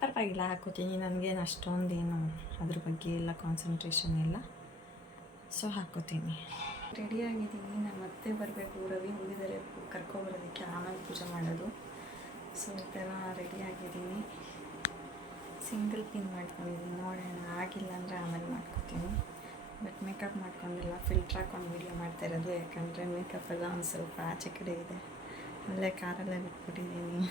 ಪರವಾಗಿಲ್ಲ, ಹಾಕೋತೀನಿ. ನನಗೇನು ಅಷ್ಟೊಂದೇನು ಅದ್ರ ಬಗ್ಗೆ ಎಲ್ಲ ಕಾನ್ಸಂಟ್ರೇಷನ್ ಇಲ್ಲ. ಸೊ ಹಾಕೋತೀನಿ ರೆಡಿಯಾಗಿದ್ದೀನಿ. ನಾನು ಮತ್ತೆ ಬರಬೇಕು. ರವಿ ಹೋಗಿದ್ದಾರೆ ಕರ್ಕೊಬರೋದಕ್ಕೆ ಆಮೇಲೆ ಪೂಜೆ ಮಾಡೋದು. ಸೊ ಈ ಥರ ರೆಡಿಯಾಗಿದ್ದೀನಿ. ಸಿಂಗಲ್ ಪಿನ್ ಮಾಡ್ಕೊಂಡಿದ್ದೀನಿ. ನೋಡೋಣ. ಆಗಿಲ್ಲ ಅಂದರೆ ಆಮೇಲೆ ಮಾಡ್ಕೊತೀನಿ. ಬಟ್ ಮೇಕಪ್ ಮಾಡ್ಕೊಂಡಿಲ್ಲ. ಫಿಲ್ಟ್ರ್ ಹಾಕೊಂಡು ವೀಡಿಯೋ ಮಾಡ್ತಾ ಇರೋದು. ಯಾಕಂದರೆ ಮೇಕಪ್ ಎಲ್ಲ ಒಂದು ಸ್ವಲ್ಪ ಆಚೆ ಕಡೆ ಇದೆ. ಅಲ್ಲೇ ಕಾರಲ್ಲೇ ಬಿಟ್ಬಿಟ್ಟಿದ್ದೀನಿ.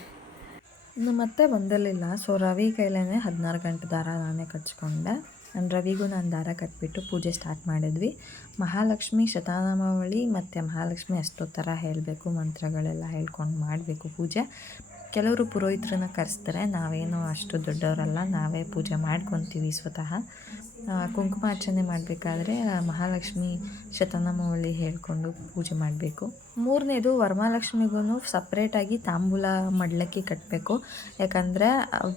ಇನ್ನು ಮತ್ತೆ ಬಂದಿರಲಿಲ್ಲ. ಸೊ ರವಿ ಕೈಲೇ ಹದಿನಾರು ಗಂಟೆ ದಾರ ನಾನೇ ಕಟ್ಸ್ಕೊಂಡೆ ಆ್ಯಂಡ್ ರವಿಗೂ ನಾನು ದಾರ ಕಟ್ಬಿಟ್ಟು ಪೂಜೆ ಸ್ಟಾರ್ಟ್ ಮಾಡಿದ್ವಿ. ಮಹಾಲಕ್ಷ್ಮಿ ಶತನಾಮಾವಳಿ ಮತ್ತು ಮಹಾಲಕ್ಷ್ಮಿ ಅಷ್ಟೋತ್ತರ ಹೇಳಬೇಕು, ಮಂತ್ರಗಳೆಲ್ಲ ಹೇಳ್ಕೊಂಡು ಮಾಡಬೇಕು ಪೂಜೆ. ಕೆಲವರು ಪುರೋಹಿತರನ್ನ ಕರೆಸ್ತಾರೆ, ನಾವೇನು ಅಷ್ಟು ದೊಡ್ಡವರಲ್ಲ, ನಾವೇ ಪೂಜೆ ಮಾಡ್ಕೊತೀವಿ ಸ್ವತಃ. ಕುಂಕುಮಾರ್ಚನೆ ಮಾಡಬೇಕಾದ್ರೆ ಮಹಾಲಕ್ಷ್ಮಿ ಶತನಾಮಾವಳಿ ಹೇಳಿಕೊಂಡು ಪೂಜೆ ಮಾಡಬೇಕು. ಮೂರನೇದು ವರಮಹಾಲಕ್ಷ್ಮಿಗೂ ಸಪ್ರೇಟಾಗಿ ತಾಂಬೂಲ ಮಡ್ಲಕ್ಕಿ ಕಟ್ಟಬೇಕು ಯಾಕಂದರೆ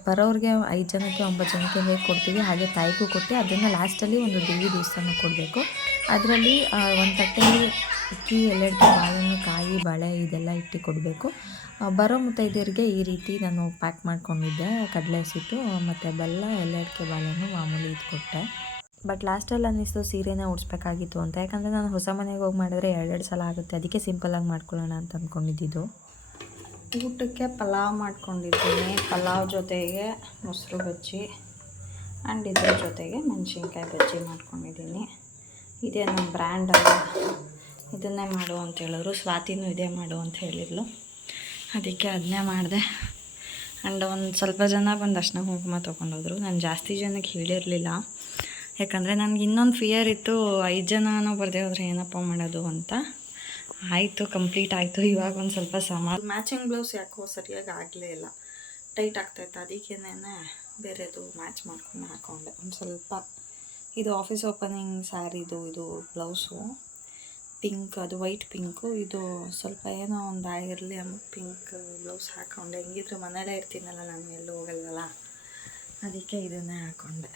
ಬರೋರಿಗೆ ಐದು ಜನಕ್ಕೆ ಒಂಬತ್ತು ಜನಕ್ಕೆ ಹೇಗೆ ಕೊಡ್ತೀವಿ, ಹಾಗೆ ತಾಯಿಗೂ ಕೊಟ್ಟು ಅದನ್ನು ಲಾಸ್ಟಲ್ಲಿ ಒಂದು ದೇವಿ ದೇವಸ್ಥಾನ ಕೊಡಬೇಕು. ಅದರಲ್ಲಿ ಒಂದು ತಟ್ಟೆಯಲ್ಲಿ ಅಕ್ಕಿ ಎಲ್ಲೆಡ್ಡು ಬಾಳೆಹಣ್ಣು, ಕಾಯಿ, ಬಾಳೆ ಇದೆಲ್ಲ ಇಟ್ಟು ಕೊಡಬೇಕು. ಬರೋ ಮುತ್ತೈದೆಯರಿಗೆ ಈ ರೀತಿ ನಾನು ಪ್ಯಾಕ್ ಮಾಡ್ಕೊಂಡಿದ್ದೆ, ಕಡಲೆ ಹಸಿಟ್ಟು, ಮತ್ತು ಬೆಲ್ಲ ಎಲ್ಲೆಡ್ಕೆ ಬಾಳೆಹಣ್ಣು ಮಾಮೂಲಿ ಇದು ಕೊಟ್ಟೆ ಬಟ್ ಲಾಸ್ಟಲ್ಲಿ ಅನ್ನಿಸ್ತು ಸೀರೆನೇ ಉಡಿಸ್ಬೇಕಾಗಿತ್ತು ಅಂತ. ಯಾಕಂದರೆ ನಾನು ಹೊಸ ಮನೆಗೆ ಹೋಗಿ ಮಾಡಿದ್ರೆ ಎರಡೆರಡು ಸಲ ಆಗುತ್ತೆ. ಅದಕ್ಕೆ ಸಿಂಪಲಾಗಿ ಮಾಡ್ಕೊಳ್ಳೋಣ ಅಂತ ಅಂದ್ಕೊಂಡಿದ್ದು ಊಟಕ್ಕೆ ಪಲಾವ್ ಮಾಡ್ಕೊಂಡಿದ್ದೀನಿ. ಪಲಾವ್ ಜೊತೆಗೆ ಮೊಸರು ಬಜ್ಜಿ ಆ್ಯಂಡ್ ಇದ್ರ ಜೊತೆಗೆ ಮೆಣಸಿನ್ಕಾಯಿ ಬಜ್ಜಿ ಮಾಡ್ಕೊಂಡಿದ್ದೀನಿ. ಇದೇ ನಮ್ಮ ಬ್ರ್ಯಾಂಡ್ ಅಲ್ಲ. ಇದನ್ನೇ ಮಾಡು ಅಂತ ಹೇಳಿದ್ರು ಸ್ವಾತಿನೂ ಇದೇ ಮಾಡು ಅಂತ ಹೇಳಿದ್ಲು. ಅದಕ್ಕೆ ಅದನ್ನೇ ಮಾಡಿದೆ. ಆ್ಯಂಡ್ ಒಂದು ಸ್ವಲ್ಪ ಜನ ಬಂದು ಅರ್ಶನ ಕುಂಕುಮ ತೊಗೊಂಡೋದ್ರು. ನಾನು ಜಾಸ್ತಿ ಜನಕ್ಕೆ ಹೇಳಿರಲಿಲ್ಲ. ಯಾಕಂದರೆ ನನಗೆ ಇನ್ನೊಂದು ಫಿಯರ್ ಇತ್ತು, ಐದು ಜನನೋ ಬರದೇ ಹೋದ್ರೆ ಏನಪ್ಪ ಮಾಡೋದು ಅಂತ. ಆಯಿತು ಕಂಪ್ಲೀಟ್ ಆಯಿತು. ಇವಾಗ ಒಂದು ಸ್ವಲ್ಪ ಸಮ ಮ್ಯಾಚಿಂಗ್ ಬ್ಲೌಸ್ ಯಾಕೋ ಸರಿಯಾಗಿ ಆಗಲೇ ಇಲ್ಲ. ಟೈಟ್ ಆಗ್ತಾಯಿತ್ತು ಅದಕ್ಕೇನೆ ಬೇರೆದು ಮ್ಯಾಚ್ ಮಾಡ್ಕೊಂಡು ಹಾಕೊಂಡೆ. ಒಂದು ಸ್ವಲ್ಪ ಇದು ಆಫೀಸ್ ಓಪನಿಂಗ್ ಸ್ಯಾರಿದು ಇದು ಬ್ಲೌಸು ಪಿಂಕ್, ಅದು ವೈಟ್ ಪಿಂಕು. ಇದು ಸ್ವಲ್ಪ ಏನೋ ಒಂದು ಆಗಿರಲಿ ಅಮ್ಮ ಪಿಂಕ್ ಬ್ಲೌಸ್ ಹಾಕ್ಕೊಂಡೆ ಹೆಂಗಿದ್ರು ಮನೇಲೇ ಇರ್ತೀನಲ್ಲ ನಾನು, ಎಲ್ಲೂ ಹೋಗಲ್ವಲ್ಲ? ಅದಕ್ಕೆ ಇದನ್ನೇ ಹಾಕ್ಕೊಂಡೆ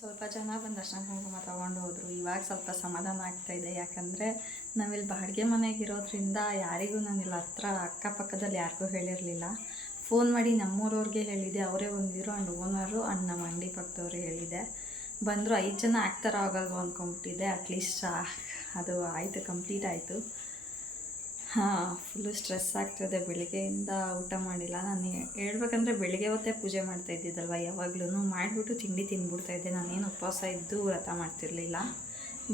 ಸ್ವಲ್ಪ ಜನ ಬಂದು ಅರ್ಶನ ಕುಂಕುಮ ತೊಗೊಂಡು ಹೋದರು. ಇವಾಗ ಸ್ವಲ್ಪ ಸಮಾಧಾನ ಆಗ್ತಾಯಿದೆ ಯಾಕಂದರೆ ನಾವಿಲ್ಲಿ ಬಾಡಿಗೆ ಮನೆಗೆ ಇರೋದ್ರಿಂದ ಯಾರಿಗೂ ಇಲ್ಲಿ ಹತ್ರ ಅಕ್ಕಪಕ್ಕದಲ್ಲಿ ಯಾರಿಗೂ ಹೇಳಿರಲಿಲ್ಲ. ಫೋನ್ ಮಾಡಿ ನಮ್ಮೂರವ್ರಿಗೆ ಹೇಳಿದೆ. ಅವರೇ ಬಂದಿರೋ ಆ್ಯಂಡ್ ಓನರು ಆ್ಯಂಡ್ ನಮ್ಮ ಅಂಗಡಿ ಪಕ್ಕದವ್ರು ಹೇಳಿದೆ. ಬಂದರು ಐದು ಜನ ಆಗ್ತಾರೋ ಆಗಲ್ವೋ ಅಂದ್ಕೊಂಬಿಟ್ಟಿದ್ದೆ ಅಟ್ಲೀಸ್ಟ್ ಅದು ಆಯಿತು ಕಂಪ್ಲೀಟ್ ಆಯಿತು. ಹಾಂ ಫುಲ್ಲು ಸ್ಟ್ರೆಸ್ ಆಗ್ತದೆ ಬೆಳಿಗ್ಗೆಯಿಂದ ಊಟ ಮಾಡಿಲ್ಲ. ನಾನು ಹೇಳ್ಬೇಕಂದ್ರೆ ಬೆಳಿಗ್ಗೆ ಹೊತ್ತೇ ಪೂಜೆ ಮಾಡ್ತಾ ಇದ್ದಿದ್ದಲ್ವ? ಯಾವಾಗ್ಲೂ ಮಾಡಿಬಿಟ್ಟು ತಿಂಡಿ ತಿಂದ್ಬಿಡ್ತಾ ಇದ್ದೆ. ನಾನೇನು ಉಪವಾಸ ಇದ್ದು ವ್ರತ ಮಾಡ್ತಿರ್ಲಿಲ್ಲ.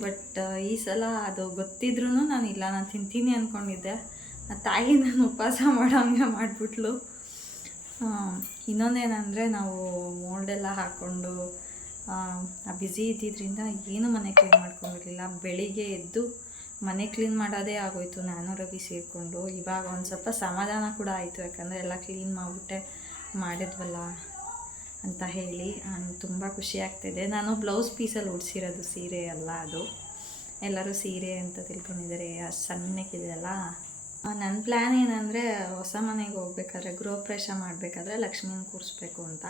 ಬಟ್ ಈ ಸಲ ಅದು ಗೊತ್ತಿದ್ರೂ ನಾನು ಇಲ್ಲ, ನಾನು ತಿಂತೀನಿ ಅಂದ್ಕೊಂಡಿದ್ದೆ ತಾಯಿ ನಾನು ಉಪವಾಸ ಮಾಡೋಂಗೆ ಮಾಡಿಬಿಟ್ಲು. ಇನ್ನೊಂದೇನಂದರೆ ನಾವು ಮೋಲ್ಡೆಲ್ಲ ಹಾಕ್ಕೊಂಡು ಬ್ಯುಸಿ ಇದ್ದಿದ್ದರಿಂದ ಏನು ಮನೆ ಕ್ಲೀನ್ ಮಾಡ್ಕೊಂಡಿರಲಿಲ್ಲ. ಬೆಳಿಗ್ಗೆ ಎದ್ದು ಮನೆ ಕ್ಲೀನ್ ಮಾಡೋದೇ ಆಗೋಯಿತು. ನಾನು ರವಿ ಸೇರಿಕೊಂಡು ಇವಾಗ ಒಂದು ಸ್ವಲ್ಪ ಸಮಾಧಾನ ಕೂಡ ಆಯಿತು. ಯಾಕಂದರೆ ಎಲ್ಲ ಕ್ಲೀನ್ ಮಾಡಿಬಿಟ್ಟೆ, ಮಾಡಿದ್ವಲ್ಲ ಅಂತ ಹೇಳಿ. ತುಂಬ ಖುಷಿ ಆಗ್ತಿದೆ. ನಾನು ಬ್ಲೌಸ್ ಪೀಸಲ್ಲಿ ಉಡಿಸಿರೋದು ಸೀರೆ ಅಲ್ಲ ಅದು. ಎಲ್ಲರೂ ಸೀರೆ ಅಂತ ತಿಳ್ಕೊಂಡಿದ್ದಾರೆ. ಅಷ್ಟು ಸಣ್ಣಕ್ಕಿದೆಯಲ್ಲ ನನ್ನ ಪ್ಲ್ಯಾನ್ ಏನಂದರೆ ಹೊಸ ಮನೆಗೆ ಹೋಗ್ಬೇಕಾದ್ರೆ ಗೃಹಪ್ರವೇಶ ಮಾಡಬೇಕಾದ್ರೆ ಲಕ್ಷ್ಮೀನ ಕೂರಿಸ್ಬೇಕು ಅಂತ.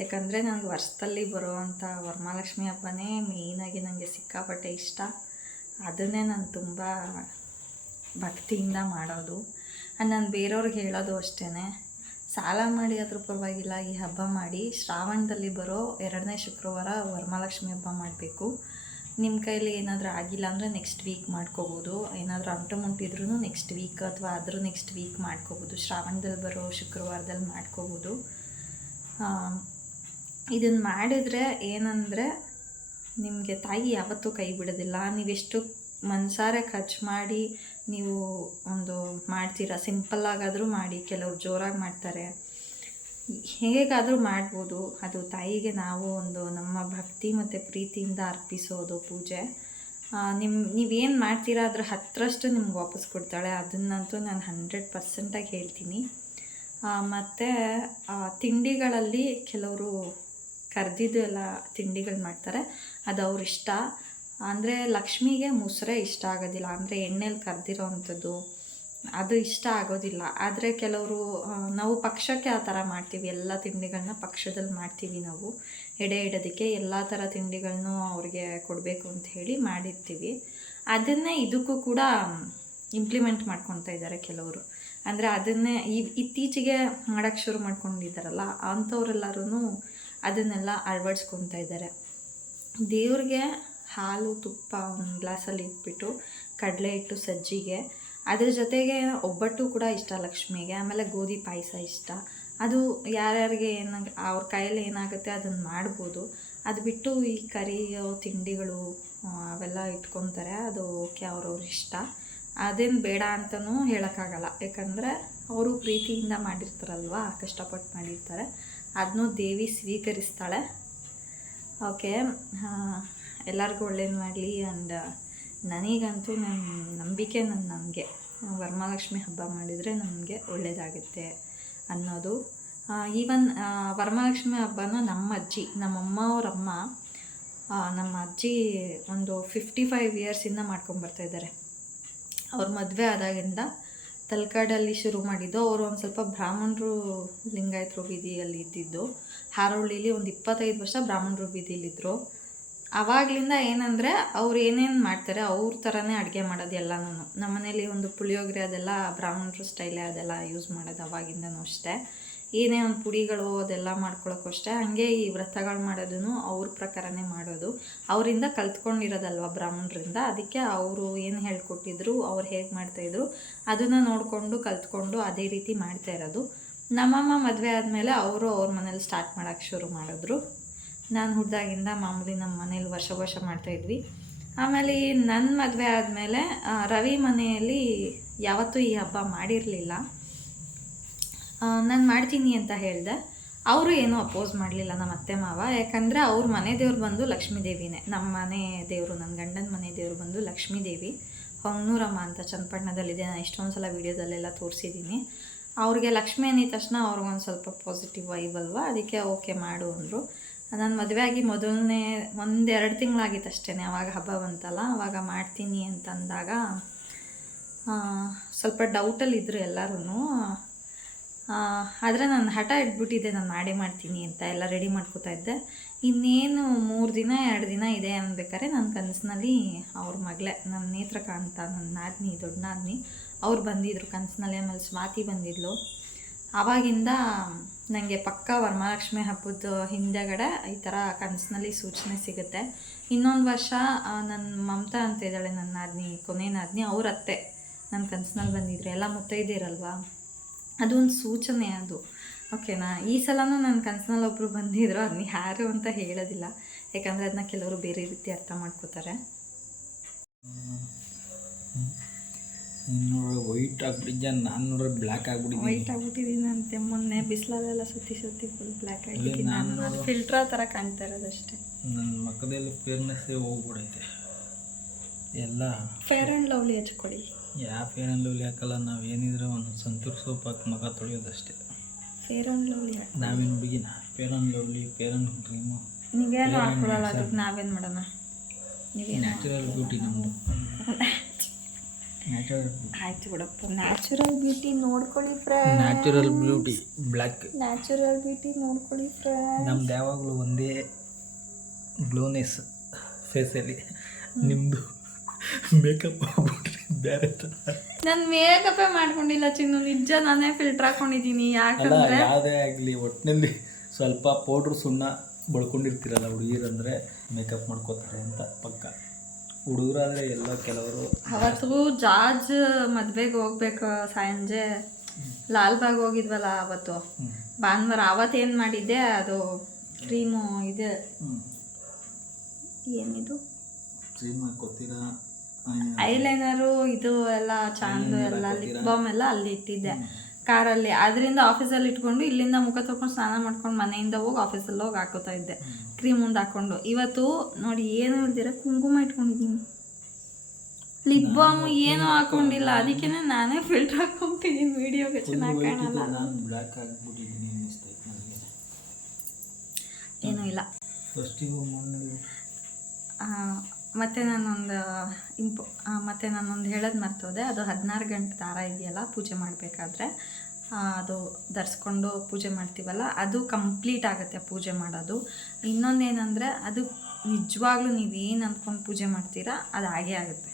ಯಾಕಂದರೆ ನನಗೆ ವರ್ಷದಲ್ಲಿ ಬರುವಂಥ ವರಮಹಾಲಕ್ಷ್ಮಿ ಹಬ್ಬನೇ ಮೇಯ್ನಾಗಿ ನನಗೆ ಸಿಕ್ಕಾಪಟ್ಟೆ ಇಷ್ಟ. ಅದನ್ನೇ ನಾನು ತುಂಬ ಭಕ್ತಿಯಿಂದ ಮಾಡೋದು. ನಾನು ಬೇರೆಯವ್ರಿಗೆ ಹೇಳೋದು ಅಷ್ಟೇ ಸಾಲ ಮಾಡಿ ಅದ್ರ ಪರವಾಗಿಲ್ಲ, ಈ ಹಬ್ಬ ಮಾಡಿ. ಶ್ರಾವಣದಲ್ಲಿ ಬರೋ ಎರಡನೇ ಶುಕ್ರವಾರ ವರಮಹಾಲಕ್ಷ್ಮಿ ಹಬ್ಬ ಮಾಡಬೇಕು. ನಿಮ್ಮ ಕೈಯಲ್ಲಿ ಏನಾದರೂ ಆಗಿಲ್ಲ ಅಂದರೆ ನೆಕ್ಸ್ಟ್ ವೀಕ್ ಮಾಡ್ಕೋಬೋದು. ಏನಾದರೂ ಅಂಟು ಮುಂಟಿದ್ರೂ ನೆಕ್ಸ್ಟ್ ವೀಕ್ ಅಥವಾ ಆದರೂ ನೆಕ್ಸ್ಟ್ ವೀಕ್ ಮಾಡ್ಕೋಬೋದು. ಶ್ರಾವಣದಲ್ಲಿ ಬರೋ ಶುಕ್ರವಾರದಲ್ಲಿ ಮಾಡ್ಕೋಬೋದು. ಇದನ್ನು ಮಾಡಿದರೆ ಏನಂದರೆ ನಿಮಗೆ ತಾಯಿ ಯಾವತ್ತೂ ಕೈ ಬಿಡೋದಿಲ್ಲ. ನೀವೆಷ್ಟು ಮನಸಾರೆ ಖರ್ಚು ಮಾಡಿ ನೀವು ಒಂದು ಮಾಡ್ತೀರಾ? ಸಿಂಪಲ್ಲಾಗಾದರೂ ಮಾಡಿ, ಕೆಲವರು ಜೋರಾಗಿ ಮಾಡ್ತಾರೆ. ಹೇಗಾದರೂ ಮಾಡ್ಬೋದು. ಅದು ತಾಯಿಗೆ ನಾವು ಒಂದು ನಮ್ಮ ಭಕ್ತಿ ಮತ್ತು ಪ್ರೀತಿಯಿಂದ ಅರ್ಪಿಸೋದು ಪೂಜೆ. ನಿಮ್ಮ ನೀವೇನು ಮಾಡ್ತೀರಾ ಅದ್ರ ಹತ್ತರಷ್ಟು ನಿಮ್ಗೆ ವಾಪಸ್ ಕೊಡ್ತಾಳೆ. ಅದನ್ನಂತೂ ನಾನು ಹಂಡ್ರೆಡ್ ಪರ್ಸೆಂಟಾಗಿ ಹೇಳ್ತೀನಿ. ಮತ್ತು ತಿಂಡಿಗಳಲ್ಲಿ ಕೆಲವರು ಕರ್ದಿದ್ದು ಎಲ್ಲ ತಿಂಡಿಗಳು ಮಾಡ್ತಾರೆ. ಅದು ಅವ್ರ ಇಷ್ಟ. ಅಂದರೆ ಲಕ್ಷ್ಮಿಗೆ ಮೊಸರೇ ಇಷ್ಟ ಆಗೋದಿಲ್ಲ. ಅಂದರೆ ಎಣ್ಣೆಲಿ ಕರೆದಿರೋ ಅಂಥದ್ದು ಅದು ಇಷ್ಟ ಆಗೋದಿಲ್ಲ. ಆದರೆ ಕೆಲವರು ನಾವು ಪಕ್ಷಕ್ಕೆ ಆ ಥರ ಮಾಡ್ತೀವಿ. ಎಲ್ಲ ತಿಂಡಿಗಳನ್ನ ಪಕ್ಷದಲ್ಲಿ ಮಾಡ್ತೀವಿ ನಾವು. ಎಡೆ ಇಡೋದಕ್ಕೆ ಎಲ್ಲ ಥರ ತಿಂಡಿಗಳನ್ನು ಅವ್ರಿಗೆ ಕೊಡಬೇಕು ಅಂತ ಹೇಳಿ ಮಾಡಿರ್ತೀವಿ. ಅದನ್ನೇ ಇದಕ್ಕೂ ಕೂಡ ಇಂಪ್ಲಿಮೆಂಟ್ ಮಾಡ್ಕೊತಾ ಇದ್ದಾರೆ ಕೆಲವರು. ಅಂದರೆ ಅದನ್ನೇ ಇತ್ತೀಚೆಗೆ ಮಾಡೋಕ್ಕೆ ಶುರು ಮಾಡ್ಕೊಂಡಿದ್ದಾರಲ್ಲ ಅಂಥವ್ರೆಲ್ಲರೂ ಅದನ್ನೆಲ್ಲ ಅಳವಡಿಸ್ಕೊತಾ ಇದ್ದಾರೆ. ದೇವ್ರಿಗೆ ಹಾಲು, ತುಪ್ಪ ಒಂದು ಗ್ಲಾಸಲ್ಲಿ ಇಟ್ಬಿಟ್ಟು ಕಡಲೆ ಹಿಟ್ಟು ಸಜ್ಜಿಗೆ. ಅದ್ರ ಜೊತೆಗೆ ಒಬ್ಬಟ್ಟು ಕೂಡ ಇಷ್ಟ ಲಕ್ಷ್ಮಿಗೆ, ಆಮೇಲೆ ಗೋಧಿ ಪಾಯಸ ಇಷ್ಟ. ಅದು ಯಾರ್ಯಾರಿಗೆ ಏನಾಗ ಅವ್ರ ಕೈಯಲ್ಲಿ ಏನಾಗುತ್ತೆ ಅದನ್ನು ಮಾಡ್ಬೋದು. ಅದು ಬಿಟ್ಟು ಈ ಕರಿಯೋ ತಿಂಡಿಗಳು ಅವೆಲ್ಲ ಇಟ್ಕೊತಾರೆ. ಅದು ಓಕೆ ಅವ್ರವ್ರ ಇಷ್ಟ. ಅದೇನು ಬೇಡ ಅಂತಲೂ ಹೇಳೋಕ್ಕಾಗಲ್ಲ. ಯಾಕಂದರೆ ಅವರು ಪ್ರೀತಿಯಿಂದ ಮಾಡಿರ್ತಾರಲ್ವ ಕಷ್ಟಪಟ್ಟು ಮಾಡಿರ್ತಾರೆ. ಅದನ್ನೂ ದೇವಿ ಸ್ವೀಕರಿಸ್ತಾಳೆ. ಓಕೆ ಎಲ್ಲರಿಗೂ ಒಳ್ಳೇದು ಮಾಡಲಿ ಆ್ಯಂಡ್ ನನಗಂತೂ ನನ್ನ ನಂಬಿಕೆ ನನ್ನ ನನಗೆ ವರಮಹಾಲಕ್ಷ್ಮಿ ಹಬ್ಬ ಮಾಡಿದರೆ ನಮಗೆ ಒಳ್ಳೆಯದಾಗುತ್ತೆ ಅನ್ನೋದು. ಈವನ್ ವರಮಹಾಲಕ್ಷ್ಮಿ ಹಬ್ಬನ ನಮ್ಮ ಅಜ್ಜಿ, ನಮ್ಮಮ್ಮ ಅವರಮ್ಮ ನಮ್ಮ ಅಜ್ಜಿ ಒಂದು ಫಿಫ್ಟಿ ಫೈವ್ ಇಯರ್ಸಿಂದ ಮಾಡ್ಕೊಂಡು ಇದ್ದಾರೆ. ಅವ್ರ ಮದುವೆ ಆದಾಗಿಂದ ತಲಕಾಡಲ್ಲಿ ಶುರು ಮಾಡಿದ್ದು, ಅವರು ಒಂದು ಸ್ವಲ್ಪ ಬ್ರಾಹ್ಮಣರು ಲಿಂಗಾಯತರು ಬೀದಿಯಲ್ಲಿ ಇದ್ದಿದ್ದು. ಹಾರೋಳ್ಳಿಲಿ ಒಂದು ಇಪ್ಪತ್ತೈದು ವರ್ಷ ಬ್ರಾಹ್ಮಣರು ಬೀದಿಯಲ್ಲಿದ್ದರು ಆವಾಗಲಿಂದ ಏನಂದರೆ, ಅವ್ರು ಏನೇನು ಮಾಡ್ತಾರೆ, ಅವ್ರ ಥರನೇ ಅಡುಗೆ ಮಾಡೋದು ಎಲ್ಲನೂ ನಮ್ಮ ಮನೇಲಿ ಒಂದು ಪುಳಿಯೋಗರೆ ಅದೆಲ್ಲ ಬ್ರಾಹ್ಮಣರು ಸ್ಟೈಲೇ ಅದೆಲ್ಲ ಯೂಸ್ ಮಾಡೋದು ಅವಾಗಿಂದನೂ ಅಷ್ಟೇ. ಏನೇ ಒಂದು ಪುಡಿಗಳು ಅದೆಲ್ಲ ಮಾಡ್ಕೊಳ್ಳೋಕ್ಕೂ ಅಷ್ಟೇ ಹಾಗೆ ಈ ವ್ರತಗಳು ಮಾಡೋದನ್ನು ಅವ್ರ ಪ್ರಕಾರನೇ ಮಾಡೋದು. ಅವರಿಂದ ಕಲ್ತ್ಕೊಂಡಿರೋದಲ್ವ ಬ್ರಾಹ್ಮಣರಿಂದ? ಅದಕ್ಕೆ ಅವರು ಏನು ಹೇಳ್ಕೊಟ್ಟಿದ್ರು, ಅವ್ರು ಹೇಗೆ ಮಾಡ್ತಾಯಿದ್ರು ಅದನ್ನು ನೋಡಿಕೊಂಡು ಕಲ್ತ್ಕೊಂಡು ಅದೇ ರೀತಿ ಮಾಡ್ತಾ ಇರೋದು. ನಮ್ಮಮ್ಮ ಮದುವೆ ಆದಮೇಲೆ ಅವರು ಅವ್ರ ಮನೇಲಿ ಸ್ಟಾರ್ಟ್ ಮಾಡೋಕ್ಕೆ ಶುರು ಮಾಡಿದ್ರು. ನಾನು ಹುಡ್ದಾಗಿಂದ ಮಾಮೂಲಿ ನಮ್ಮ ಮನೇಲಿ ವರ್ಷ ವರ್ಷ ಮಾಡ್ತಾಯಿದ್ವಿ ಆಮೇಲೆ ನನ್ನ ಮದುವೆ ಆದಮೇಲೆ ರವಿ ಮನೆಯಲ್ಲಿ ಯಾವತ್ತೂ ಈ ಹಬ್ಬ ಮಾಡಿರಲಿಲ್ಲ. ನಾನು ಮಾಡ್ತೀನಿ ಅಂತ ಹೇಳಿದೆ. ಅವರು ಏನೂ ಅಪೋಸ್ ಮಾಡಲಿಲ್ಲ ನಮ್ಮ ಅತ್ತೆ ಮಾವ. ಯಾಕಂದರೆ ಅವ್ರ ಮನೆ ದೇವ್ರು ಬಂದು ಲಕ್ಷ್ಮೀ ದೇವಿನೇ. ನಮ್ಮ ಮನೆ ದೇವರು ನನ್ನ ಗಂಡನ ಮನೆ ದೇವರು ಬಂದು ಲಕ್ಷ್ಮೀ ದೇವಿ. ಹೊಂಗನೂರಮ್ಮ ಅಂತ ಚನ್ನಪಟ್ಟಣದಲ್ಲಿದೆ. ನಾನು ಎಷ್ಟೊಂದು ಸಲ ವೀಡಿಯೋದಲ್ಲೆಲ್ಲ ತೋರಿಸಿದ್ದೀನಿ. ಅವ್ರಿಗೆ ಲಕ್ಷ್ಮಿ ಅಂದಿದ ತಕ್ಷಣ ಅವ್ರಿಗೊಂದು ಸ್ವಲ್ಪ ಪಾಸಿಟಿವ್ ವೈಬ್ ಅಲ್ವಾ? ಅದಕ್ಕೆ ಓಕೆ ಮಾಡು ಅಂದರು. ನಾನು ಮದುವೆ ಆಗಿ ಮೊದಲನೇ ಒಂದೆರಡು ತಿಂಗಳಾಗಿತ್ತು ಅಷ್ಟೇ ಆವಾಗ ಹಬ್ಬ ಬಂತಲ್ಲ, ಅವಾಗ ಮಾಡ್ತೀನಿ ಅಂತಂದಾಗ ಸ್ವಲ್ಪ ಡೌಟಲ್ಲಿದ್ದರು ಎಲ್ಲರೂ ಆದರೆ ನಾನು ಹಠ ಇಟ್ಬಿಟ್ಟಿದ್ದೆ, ನಾನು ಮಾಡೇ ಮಾಡ್ತೀನಿ ಅಂತ ಎಲ್ಲ ರೆಡಿ ಮಾಡ್ಕೋತಾ ಇದ್ದೆ. ಇನ್ನೇನು ಮೂರು ದಿನ, ಎರಡು ದಿನ ಇದೆ ಅನ್ಬೇಕಾದ್ರೆ ನನ್ನ ಕನಸಿನಲ್ಲಿ ಅವ್ರ ಮಗಳೇ ನನ್ನ ನೇತ್ರಕಾಂತ ನನ್ನ ನಾದಿನಿ, ದೊಡ್ಡ ನಾದಿನಿ, ಅವ್ರು ಬಂದಿದ್ರು ಕನಸಿನಲ್ಲಿ, ಆಮೇಲೆ ಸ್ವಾತಿ ಬಂದಿದ್ಲು. ಆವಾಗಿಂದ ನನಗೆ ಪಕ್ಕ ವರಮಹಾಲಕ್ಷ್ಮಿ ಹಬ್ಬದ ಹಿಂದೆಗಡೆ ಈ ಥರ ಕನಸಿನಲ್ಲಿ ಸೂಚನೆ ಸಿಗುತ್ತೆ. ಇನ್ನೊಂದು ವರ್ಷ ನನ್ನ ಮಮತಾ ಅಂತ ಇದ್ದಾಳೆ ನನ್ನ ನಾದಿನಿ, ಕೊನೆ ನಾದಿನಿ, ಅವ್ರ ಅತ್ತೆ ನನ್ನ ಕನಸಿನಲ್ಲಿ ಬಂದಿದ್ರು. ಎಲ್ಲ ಮುತ್ತೈದಿರಲ್ವಾ? ಅದು ಒಂದು ಸೂಚನೆ ಅದು. ಓಕೆನಾ ಈ ಸಲನೂ ನನ್ನ ಕನಸಿನಲ್ಲಿ ಒಬ್ಬರು ಬಂದಿದ್ರು ಅದನ್ನ ಯಾರು ಅಂತ ಹೇಳೋದಿಲ್ಲ. ಯಾಕಂದರೆ ಅದನ್ನ ಕೆಲವರು ಬೇರೆ ರೀತಿ ಅರ್ಥ ಮಾಡ್ಕೋತಾರೆ. ವೈಟ್ ಆಗ್ಬಿಟ್ಟಿದ್ದೆ ನಾನು ನೋಡ್ರೆ ಬ್ಲ್ಯಾಕ್ ಆಗ್ಬಿಟ್ಟಿದ್ದೀನಿ. ವೈಟ್ ಆಗ್ಬಿಟ್ಟಿದ್ದೀನಿ ಅಂತೆ ಮೊನ್ನೆ. ಬಿಸಿಲಲ್ಲೆಲ್ಲ ಸುತ್ತಿ ಸುತ್ತಿ ಫುಲ್ ಬ್ಲ್ಯಾಕ್ ಆಗಿದ್ದೀನಿ ನಾನು ಫಿಲ್ಟರ್ ಫಿಲ್ಟ್ರಾ ಥರ ಕಾಣ್ತಾ ಇರೋದಷ್ಟೇ. ನನ್ನ ಮಕ್ಕದಲ್ಲಿ ಫೇರ್ನೆಸ್ಸೇ ಹೋಗ್ಬಿಡೈತೆ. ಎಲ್ಲ. ಫೇರ್ ಆ್ಯಂಡ್ ಲವ್ಲಿ ಹಚ್ಕೊಳ್ಳಿ. ಯಾವ ಫೇರ್ ಆ್ಯಂಡ್ ಲವ್ಲಿ ಹಾಕಲ್ಲ ನಾವು ಏನಿದ್ರೆ ಒಂದು ಸಂತೂರ್ ಸೋಪ್ ಹಾಕಿ ಮಗ ತೊಳೆಯೋದಷ್ಟೇ. ಫೇರ್ ಆ್ಯಂಡ್ ಲವ್ಲಿ ನಾವೇನು ಹುಡುಗಿನ? Fair and lovely fair and cream. ನೀವೇನು ಹಾಕೊಳ್ಳಲ್ಲ ಅದಕ್ಕೆ ನಾವೇನು ಮಾಡೋಣ? ನೀವೇನು ನ್ಯಾಚುರಲ್ ಬ್ಯೂಟಿ ನಮ್ಮದು ನ್ಯಾಚುರಲ್ ಆಯ್ತು ಬಿಡಪ್ಪ ನ್ಯಾಚುರಲ್ ಬ್ಯೂಟಿ ನೋಡ್ಕೊಳ್ಳಿ friend natural beauty black. Natural beauty ನೋಡ್ಕೊಳ್ಳಿ ಫ್ರೆಂಡ್ ನಮ್ದು ಯಾವಾಗಲೂ ಒಂದೇ ಗ್ಲೋನೆಸ್ ಫೇಸಲ್ಲಿ. ನಿಮ್ಮದು ಮೇಕಪ್ ಬೇರೆ ನಾನು ಮೇಕಪ್ಪೇ ಮಾಡ್ಕೊಂಡಿಲ್ಲ ಚಿನ್ನು ನಿಜ ನಾನೇ ಫಿಲ್ಟರ್ ಹಾಕೊಂಡಿದ್ದೀನಿ ಅಲ್ಲ ಯಾಕಂದ್ರೆ ಯಾವುದೇ ಆಗಲಿ ಒಟ್ಟಿನಲ್ಲಿ ಸ್ವಲ್ಪ ಪೌಡ್ರ್ ಸುಣ್ಣ ಬಳ್ಕೊಂಡಿರ್ತೀರಲ್ಲ ಹುಡುಗಿರಂದ್ರೆ ಮೇಕಪ್ ಮಾಡ್ಕೋತಾರೆ ಅಂತ ಪಕ್ಕ. ಹುಡುಗರಾದರೆ ಎಲ್ಲ ಕೆಲವರು ಅವತ್ತು ಜಾರ್ಜ್ ಮದ್ವೆಗೆ ಹೋಗ್ಬೇಕು ಸಂಜೆ ಲಾಲ್ಬಾಗ್ ಹೋಗಿದ್ವಲ್ಲ ಅವತ್ತು. ಭಾನುವಾರ ಅವತ್ತೇನು ಮಾಡಿದ್ದೆ ಅದು ಕ್ರೀಮು ಇದೆ. ಏನಿದು? ಕ್ರೀಮ್ ಹಾಕೋತೀರಾ? ಐಲೈನರು ಇದು ಎಲ್ಲ ಚಾಂದು ಎಲ್ಲ ಲಿಪ್ ಬಾಮ್ ಎಲ್ಲ ಅಲ್ಲಿ ಇಟ್ಟಿದ್ದೆ. ಕಾರಲ್ಲಿ. ಅದರಿಂದ ಆಫೀಸಲ್ಲಿ ಇಟ್ಕೊಂಡು ಇಲ್ಲಿಂದ ಮುಖ ತೊಳ್ಕೊಂಡು ಸ್ನಾನ ಮಾಡ್ಕೊಂಡು ಮನೆಯಿಂದ ಹೋಗಿ ಆಫೀಸಲ್ಲಿ ಹೋಗಿ ಹಾಕೋತಾ ಇದ್ದೆ. ಕ್ರೀಮ್ ಒಂದು ಹಾಕೊಂಡು. ಇವತ್ತು ನೋಡಿ ಏನು ಹೇಳ್ದಿರ ಕುಂಕುಮ ಇಟ್ಕೊಂಡಿದ್ದೀನಿ. ಲಿಪ್ ಬಾಮ್ ಏನೂ ಹಾಕೊಂಡಿಲ್ಲ. ಅದಕ್ಕೆ ನಾನೇ ಫಿಲ್ಟರ್ ಹಾಕೊಂತೀನಿ. ವಿಡಿಯೋ ಚೆನ್ನಾಗಿ ಕಾಣಲ್ಲ. ಏನೂ ಇಲ್ಲ. ಮತ್ತೆ ನಾನೊಂದು, ಇಂಪು ಮತ್ತು ನಾನೊಂದು ಹೇಳೋದು ಮರ್ತೋದೆ. ಅದು ಹದಿನಾರು ಗಂಟೆ ದಾರ ಇದೆಯಲ್ಲ, ಪೂಜೆ ಮಾಡಬೇಕಾದ್ರೆ. ಅದು ಧರಿಸ್ಕೊಂಡು ಪೂಜೆ ಮಾಡ್ತೀವಲ್ಲ, ಅದು ಕಂಪ್ಲೀಟ್ ಆಗುತ್ತೆ ಪೂಜೆ ಮಾಡೋದು. ಇನ್ನೊಂದೇನೆಂದರೆ, ಅದು ನಿಜವಾಗ್ಲೂ ನೀವು ಏನು ಅಂದ್ಕೊಂಡು ಪೂಜೆ ಮಾಡ್ತೀರಾ, ಅದು ಹಾಗೇ ಆಗುತ್ತೆ.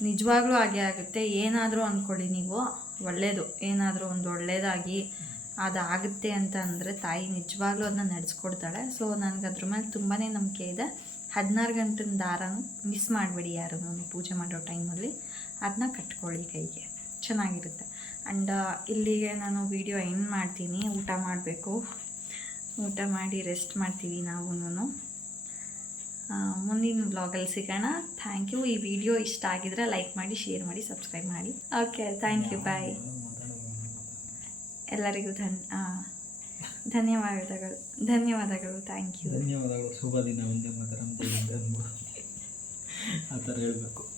ನಿಜವಾಗ್ಲೂ ಹಾಗೆ ಆಗುತ್ತೆ. ಏನಾದರೂ ಅಂದ್ಕೊಳ್ಳಿ ನೀವು ಒಳ್ಳೆಯದು ಏನಾದರೂ ಒಂದು ಒಳ್ಳೆಯದಾಗಿ ಅದು ಆಗುತ್ತೆ ಅಂತ ಅಂದರೆ ತಾಯಿ ನಿಜವಾಗ್ಲೂ ಅದನ್ನ ನಡೆಸ್ಕೊಡ್ತಾಳೆ. ಸೊ ನನಗೆ ಅದ್ರ ಮೇಲೆ ತುಂಬಾ ನಂಬಿಕೆ ಇದೆ. ಹದಿನಾರು ಗಂಟೆ ದಾರನ ಮಿಸ್ ಮಾಡಬೇಡಿ ಯಾರು ಪೂಜೆ ಮಾಡೋ ಟೈಮಲ್ಲಿ ಅದನ್ನ ಕಟ್ಕೊಳ್ಳಿ ಕೈಗೆ. ಚೆನ್ನಾಗಿರುತ್ತೆ. ಆ್ಯಂಡ್ ಇಲ್ಲಿಗೆ ನಾನು ವಿಡಿಯೋ ಎಂಡ್ ಮಾಡ್ತೀನಿ. ಊಟ ಮಾಡಬೇಕು. ಊಟ ಮಾಡಿ ರೆಸ್ಟ್ ಮಾಡ್ತೀವಿ ನಾವು ಮುಂದಿನ ವ್ಲಾಗಲ್ಲಿ ಸಿಗೋಣ. ಥ್ಯಾಂಕ್ ಯು ಈ ವಿಡಿಯೋ ಇಷ್ಟ ಆಗಿದ್ರೆ ಲೈಕ್ ಮಾಡಿ ಶೇರ್ ಮಾಡಿ ಸಬ್ಸ್ಕ್ರೈಬ್ ಮಾಡಿ. ಓಕೆ ಥ್ಯಾಂಕ್ ಯು ಬಾಯ್ ಎಲ್ಲರಿಗೂ ಧನ್ ಧನ್ಯವಾದಗಳು. ಧನ್ಯವಾದಗಳು. ಥ್ಯಾಂಕ್ ಯು ಧನ್ಯವಾದಗಳು. ಶುಭ ದಿನ ಒಂದೇ ಮಾತರಂ ಆ ಥರ ಹೇಳಬೇಕು.